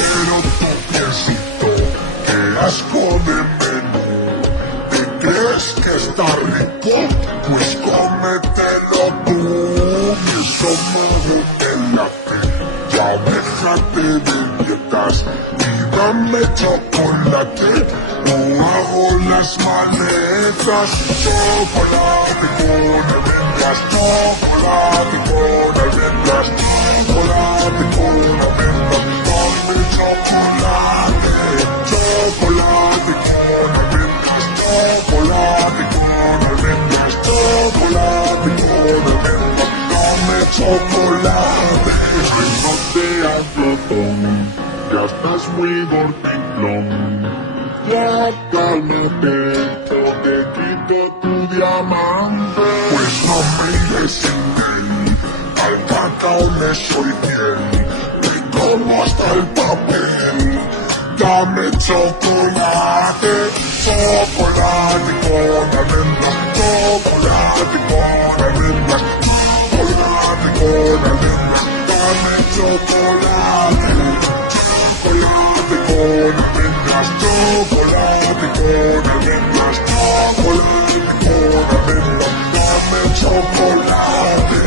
Pero tu piecito, qué asco de menú. ¿Te crees que está rico? Pues cómetelo tú. Mi estómago te late, ya déjate de dietas y dame chocolate. O hago las maletas. Chocolate con almendras, chocolate con almendras, chocolate con almendras. Dame chocolate, chocolate con almendras, chocolate con almendras, chocolate con almendras. Dame chocolate. Ay, no te hablo, Tom, ya estás muy gordito. Ya cálmate, yo te quito tu diamante. Pues no me iré sin él, al cacao me soy fiel, te como hasta el papel. Dame chocolate, chocolate con almendras, chocolate con almendras, chocolate con almendras. Dame chocolate, chocolate con almendras, chocolate con almendras, chocolate con almendras. Dame chocolate.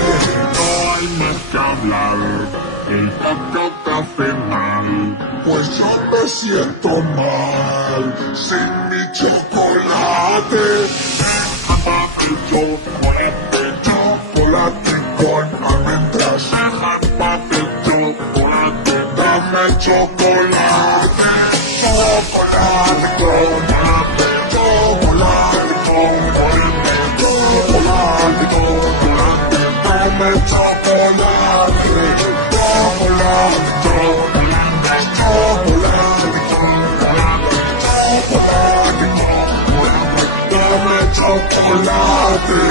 No hay más que hablar, el cacao está fenomenal. Pues yo me siento mal sin mi chocolate. Chocolate, chocolate con almendras. Chocolate, dame chocolate. Chocolate con almendras, chocolate con almendras, chocolate con almendras. Dame chocolate, chocolate con almendras, chocolate con almendras, chocolate con almendras. Dame chocolate.